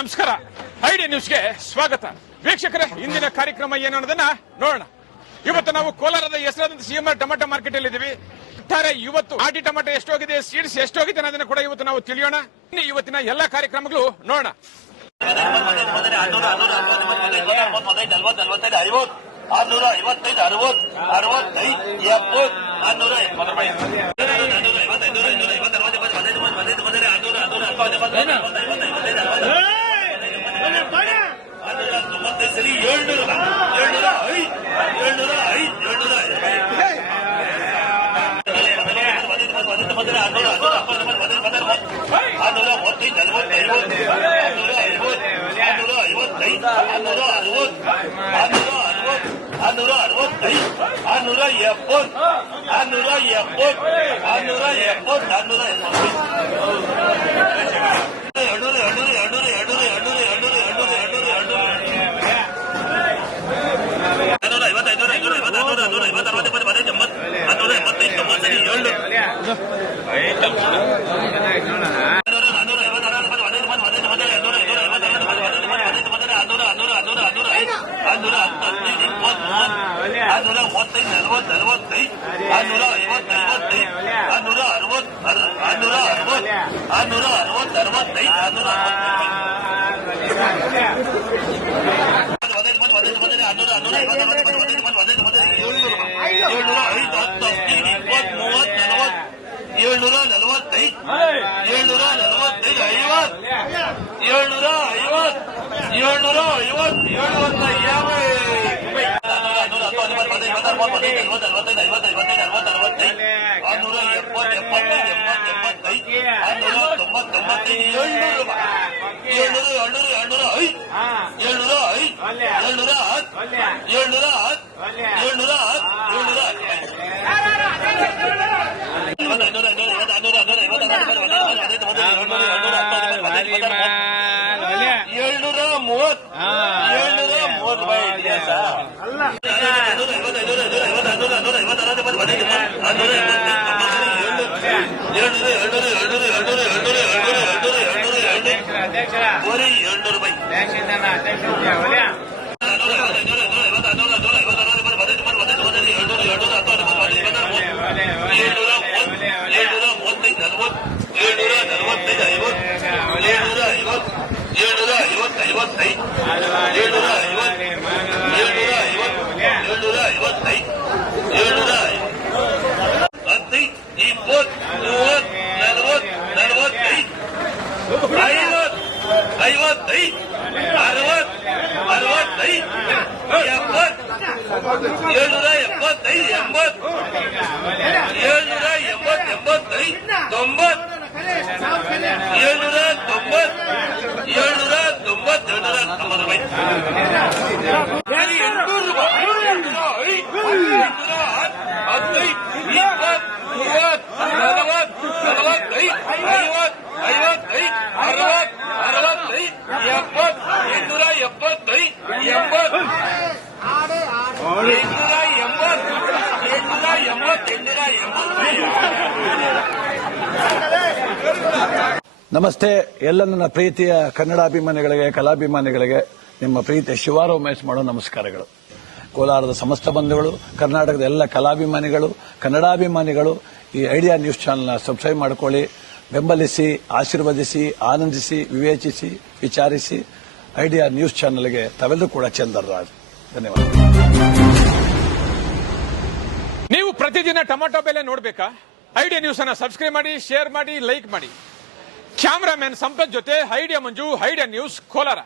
ನಮಸ್ಕಾರ. ಐಡಿ ನ್ಯೂಸ್ಗೆ ಸ್ವಾಗತ. ವೀಕ್ಷಕರೇ, ಇಂದಿನ ಕಾರ್ಯಕ್ರಮ ಏನು ಅನ್ನೋದನ್ನ ನೋಡೋಣ. ಇವತ್ತು ನಾವು ಕೋಲಾರದ ಹೆಸರಾದಂತ ಸಿಎಂಆರ್ ಟೊಮೆಟೊ ಮಾರ್ಕೆಟ್ ಅಲ್ಲಿ ಇದ್ದೀವಿ. ಇವತ್ತು ಆಟಿ ಟೊಮೆಟೊ ಎಷ್ಟೋಗಿದೆ, ಸೀಡ್ಸ್ ಎಷ್ಟೋಗಿದೆ ಅನ್ನೋದನ್ನ ಕೂಡ ಇವತ್ತು ನಾವು ತಿಳಿಯೋಣ. ಇವತ್ತಿನ ಎಲ್ಲಾ ಕಾರ್ಯಕ್ರಮಗಳು ನೋಡೋಣ. ನಮಸ್ತೆ. ಎಲ್ಲ ನನ್ನ ಪ್ರೀತಿಯ ಕನ್ನಡಾಭಿಮಾನಿಗಳಿಗೆ, ಕಲಾಭಿಮಾನಿಗಳಿಗೆ ನಿಮ್ಮ ಪ್ರೀತಿಯ ಶಿವಾರ ಉಮೇಶ್ ಮಾಡೋ ನಮಸ್ಕಾರಗಳು. ಕೋಲಾರದ ಸಮಸ್ತ ಬಂಧುಗಳು, ಕರ್ನಾಟಕದ ಎಲ್ಲ ಕಲಾಭಿಮಾನಿಗಳು, ಕನ್ನಡಾಭಿಮಾನಿಗಳು ಈ ಐಡಿಯಾ ನ್ಯೂಸ್ ಚಾನೆಲ್ನ ಸಬ್ಸ್ಕ್ರೈಬ್ ಮಾಡಿಕೊಳ್ಳಿ, ಬೆಂಬಲಿಸಿ, ಆಶೀರ್ವದಿಸಿ, ಆನಂದಿಸಿ, ವಿವೇಚಿಸಿ, ವಿಚಾರಿಸಿ. ಐಡಿಯಾ ನ್ಯೂಸ್ ಚಾನೆಲ್ಗೆ ತಾವೆಲ್ಲರೂ ಕೂಡ ಚಂದರ್ರಾಜ್. ಧನ್ಯವಾದ. ನೀವು ಪ್ರತಿದಿನ ಟೊಮೆಟೊ ಬೆಲೆ ನೋಡಬೇಕಾ? ಐಡಿಯಾ ನ್ಯೂಸ್ ಅನ್ನ ಸಬ್ಸ್ಕ್ರೈಬ್ ಮಾಡಿ, ಶೇರ್ ಮಾಡಿ, ಲೈಕ್ ಮಾಡಿ. ಕ್ಯಾಮರಾಮನ್ ಸಂಪತ್ ಜೊತೆ ಐಡಿಯಾ ಮಂಜು, ಐಡಿಯಾ ನ್ಯೂಸ್ ಕೋಲಾರ.